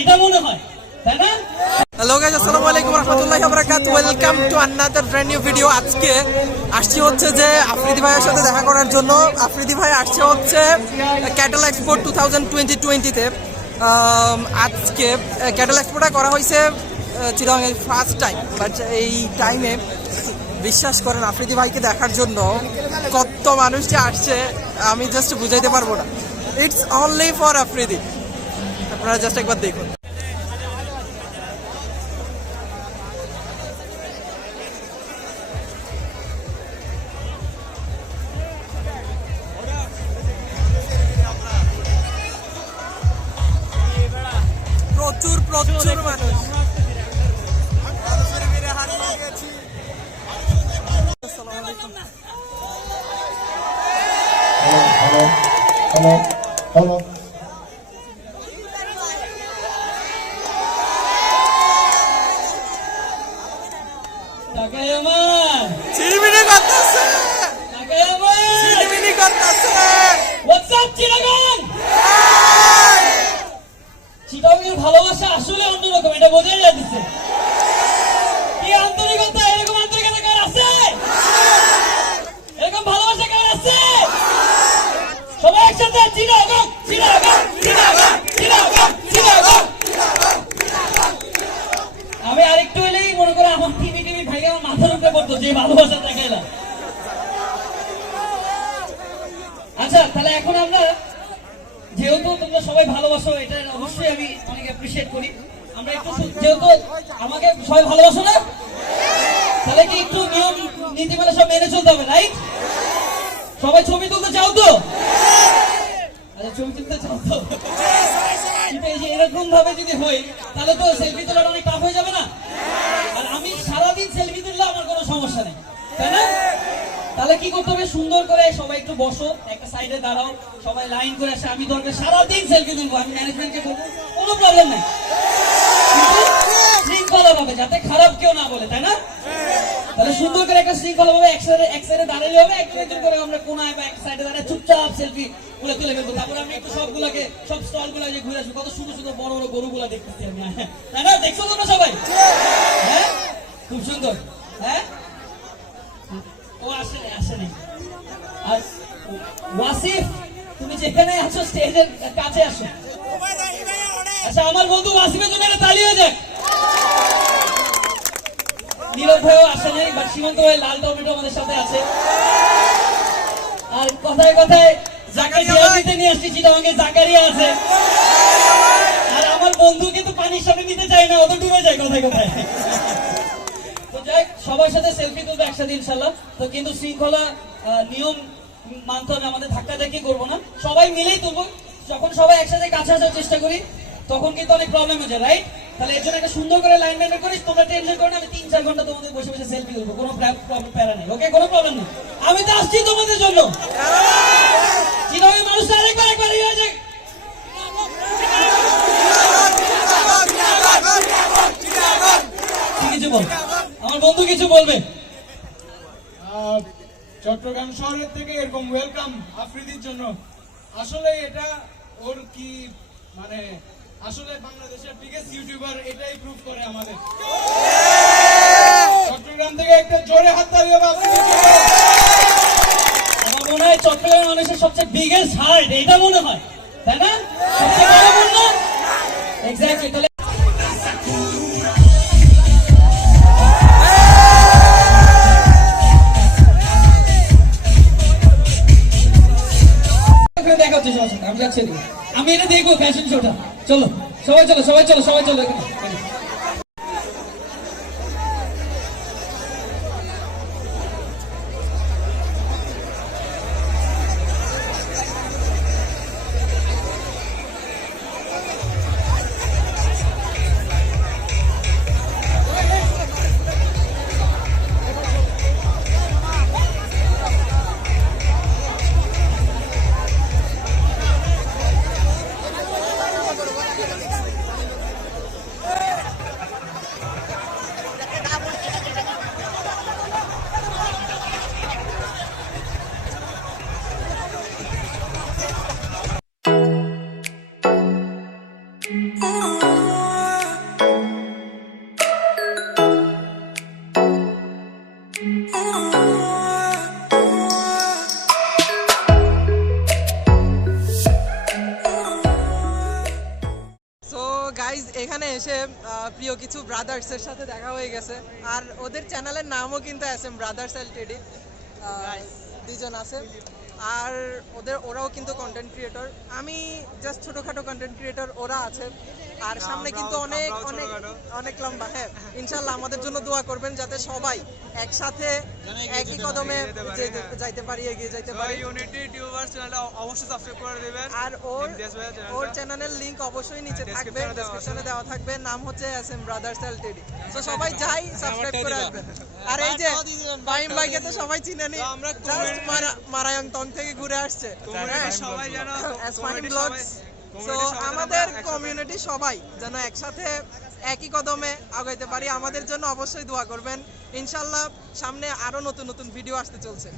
এটা মনে হয়, তাই না? হ্যালো গাইস, আসসালামু আলাইকুম রাহমাতুল্লাহি ওয়া বারাকাতুহু। Welcome to another brand new video. আজকে আসছি হচ্ছে যে আফ্রিদি ভাইয়ের সাথে দেখা করার জন্য। আফ্রিদি ভাই আসছে হচ্ছে ক্যাটেল এক্সপো 2020-তে। আজকে ক্যাটেল এক্সপোটা করা হয়েছে চিটাগং এর ফার্স্ট টাইম। বাট এই টাইমে বিশ্বাস করেন আফ্রিদি ভাইকে দেখার জন্য কত মানুষ যে আসছে আমি জাস্ট বুঝাইতে পারবো না। It's only for Afridi. আপনারা জাস্ট একবার দেখুন। প্রচুর প্রচুর মানুষ। হ্যালো চিরমিনি করতেছে, চিরমিনি করতেছে। What's up Chittagong? চিটাগংয়ের ভালোবাসা আসলে অন্যরকম, এটা বোঝাই যাচ্ছে। কি আন্তরিকতা! এরকম আন্তরিকতা কার আছে? এরকম ভালোবাসা কার আছে? সবাই একসাথে চিটাগং, চিটাগং, চিটাগং, চিটাগং, চিটাগং। আমি আরেকটু এলেই মনে করে আমার টিভি ভাই আমার মাথার উপরে পড়তো যে ভালোবাসা দেখাইলাম। আচ্ছা, তাহলে এখন আমরা যেহেতু তোমরা সবাই ভালোবাসো, এটা অবশ্যই আমি অনেক অ্যাপ্রিশিয়েট করি। আমরা একটু যেহেতু আমাকে সবাই ভালোবাসো না, তাহলে কি একটু নিয়ম নীতিমালা সব মেনে চলতে হবে, রাইট? সবাই ছবি তুলতে চাও তো? আচ্ছা, ছবি তুলতে চাও তো? কিন্তু এই যে এরকম ভাবে যদি হয় তাহলে তো সেলফি তোলাটা অনেক টাফ হয়ে যাবে না? আর আমি সারাদিন সেলফি তুললে আমার কোনো সমস্যা নেই, তাই না? তাহলে কি করতে হবে? সুন্দর করে সবাই একটু বসো, একটা সাইডে দাঁড়াও, সবাই লাইন করে আসে। আমি দরকার সারাদিন সেলফি তুলবো, আমি ম্যানেজমেন্টকে বলবো, কোনো প্রবলেম নেই, কিন্তু শৃঙ্খলা ভাবে, যাতে খারাপ কেউ না বলে, তাই না? তাহলে সুন্দর করে একটা শৃঙ্খলা ভাবে এক সাইডে দাঁড়ালে হবে। একজন করে আমরা কোনায় বা এক সাইডে দাঁড়িয়ে চুপচাপ সেলফি গুলো তুলে ফেলবো। তারপর আমি একটু সবগুলোকে, সব স্টল গুলো ঘুরে আসবো। কত সুন্দর সুন্দর বড় বড় গরুগুলা দেখতেছি আমি, তাই না? দেখছো তোমরা সবাই? হ্যাঁ, খুব সুন্দর। হ্যাঁ, ও আসেনি। আর ওয়াসিফ, তুমি যেখানে আছো স্টেজের কাছে আসো। আচ্ছা, আমার বন্ধু ওয়াসিফের জন্য একটা তালি হয়ে যাক। নীরব ভাইও আসে নাই, বাট সীমান্ত ভাই লাল টমেটো আমাদের সাথে আছে। আর কথায় কথায় জাকারিয়া নিয়ে আসছি, চিটাগংয়ে জাকারিয়া আছে। আর আমার বন্ধু কিন্তু পানির সামনে নিতে চায় না, ও তো ডুবে যায় কথায় কথায়। তো যাই, সবার সাথে সেলফি তুলবো একসাথে ইনশাল্লাহ। তো কিন্তু শৃঙ্খলা নিয়ম মানতে হবে, আমাদের ধাক্কাধাক্কি করবো না, সবাই মিলেই তুলবো। যখন সবাই একসাথে কাছে আসার চেষ্টা করি তখন কিন্তু অনেক প্রবলেম হয়ে যায়, রাইট? তাহলে এর জন্য একটা সুন্দর করে লাইন মেনটেন করি। তোমরা টেনশন করো না, আমি 3-4 ঘন্টা তোমাদের বসে বসে সেলফি তুলবো, কোনো প্যারা নেই, ওকে? কোনো প্রবলেম নেই, আমি তো আসছি তোমাদের জন্য। চিটাগংয়ের মানুষ আরেকবার হয়ে যায়। কিছু বল, আমার বন্ধু কিছু বলবে। চট্টগ্রাম শহরের থেকে এরকম ওয়েলকাম আফ্রিদির জন্য। আসলে এটা ওর কি মানে, আসলে বাংলাদেশের বিগেস্ট ইউটিউবার, এটাই প্রুভ করে আমাদের। চট্টগ্রাম থেকে একটা জোরে হাততালি হবে আফ্রিদিকে। আমার মনে হয় চট্টগ্রামের মানুষের সবচেয়ে বিগেস্ট হার্ট, এটা মনে হয়, তাই না? সবচেয়ে বড় মন না? এক্স্যাক্টলি। তাহলে দেখা হচ্ছে সবার সাথে, আমি যাচ্ছি, আমি এটা দেখবো ফ্যাশন শোটা। চলো সবাই, চলো সবাই, চলো সবাই, চলো এখানে। এসে প্রিয় কিছু ব্রাদার্সের সাথে দেখা হয়ে গেছে, আর ওদের চ্যানেলের নামও কিন্তু SM ব্রাদার্স এলটিডি, দুজন আছে। আর ওরাও কিন্তু কন্টেন্ট ক্রিয়েটর, আমি জাস্ট ছোটখাটো কন্টেন্ট ক্রিয়েটর, ওরা আছে। আর সামনে কিন্তু অনেক অনেক অনেক লম্বা। হ্যাঁ, ইনশাল্লাহ আমাদের জন্য দোয়া করবেন যাতে সবাই একসাথে একই কদমে যাইতে পারি, এগিয়ে যাইতে পারি। ইউনিটি টিউবার্স চ্যানেলটা অবশ্যই সাবস্ক্রাইব করে দিবেন। আর ওর চ্যানেলের লিংক অবশ্যই নিচে থাকবে, ডেসক্রিপশনে দেওয়া থাকবে। নাম হচ্ছে SM ব্রাদার্স এলটিডি। তো সবাই যাই সাবস্ক্রাইব করে রাখবেন। আর এই যে ফাহিম ভাইকে তো সবাই চিনেনি, আমরা মারায়ং টং থেকে ঘুরে আসছে সবাই জানো ফাহিম ব্লগস। সো আমাদের কমিউনিটি সবাই যেন একসাথে একই কদমে আগাইতে পারি, আমাদের জন্য অবশ্যই দোয়া করবেন। ইনশাল্লাহ সামনে আরো নতুন নতুন ভিডিও আসতে চলছে।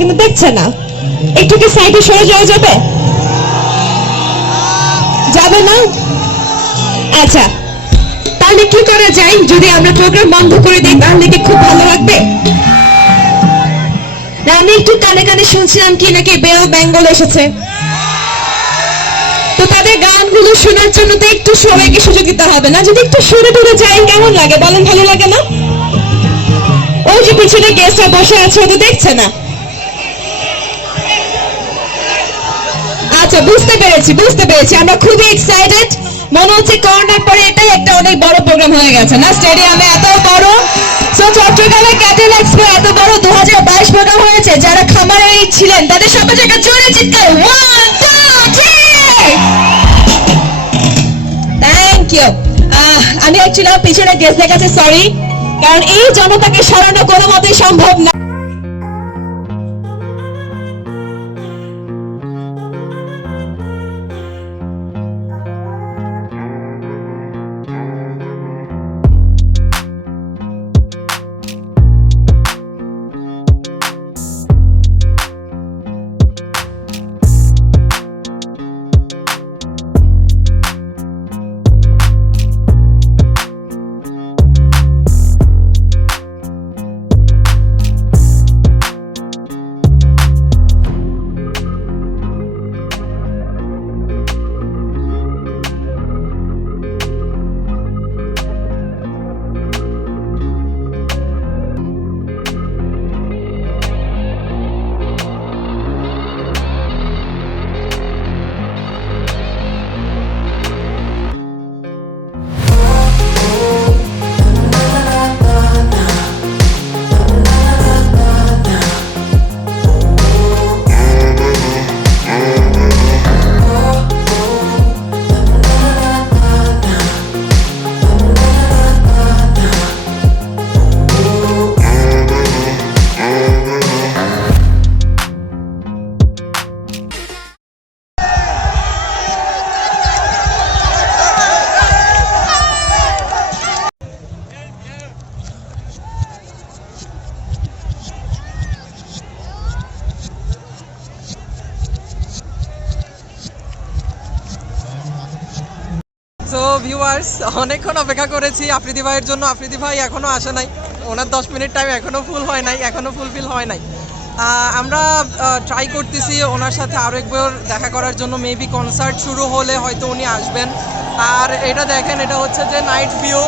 কিন্তু দেখছে না, একটু কি সাইডে সরে যাওয়া যাবে? যাবে না? আচ্ছা, তাহলে কি করা যায়, যদি আমরা প্রোগ্রাম বন্ধ করে দিই তাহলে কি খুব ভালো লাগবে? আমি একটু কানে কানে শুনছিলাম কি নাকি বেল বেঙ্গল এসেছে, তো তাদের গানগুলো শোনার জন্য তো একটু সবাইকে সুযোগ দিতে হবে না? যদি একটু সরে দূরে যাই কেমন লাগে বলেন, ভালো লাগে না? ওই যে পিছনে গেস্টরা বসে আছে, ও তো দেখছে না। আচ্ছা, বুঝতে পেরেছি, আমরা খুবই এক্সাইটেড। মনে হচ্ছে করোনার পরে এটাই একটা অনেক বড় প্রোগ্রাম হয়ে গেছে না, স্টেডিয়ামে এত বড়। সো চট্টগ্রামে ক্যাটেল এক্সপো এত বড় 2022 প্রোগ্রাম হয়েছে। যারা খামারে ছিলেন তাদের সবাই একটা জোরে চিৎকার, 1 2 3। Thank you. আমি অ্যাকচুয়ালি পিছনে গেস্টদের কাছে সরি, কারণ এই জনতাকে সরানো কোনো মতেই সম্ভব না। সো ভিউয়ার্স, অনেকক্ষণ অপেক্ষা করেছি আফ্রিদি ভাইয়ের জন্য। আফ্রিদি ভাই এখনো আসে নাই, ওনার 10 মিনিট টাইম এখনো ফুলফিল হয় নাই। আমরা ট্রাই করতেছি ওনার সাথে আরও একবার দেখা করার জন্য। মেবি কনসার্ট শুরু হলে হয়তো উনি আসবেন। আর এটা দেখেন, এটা হচ্ছে যে নাইট ভিউ।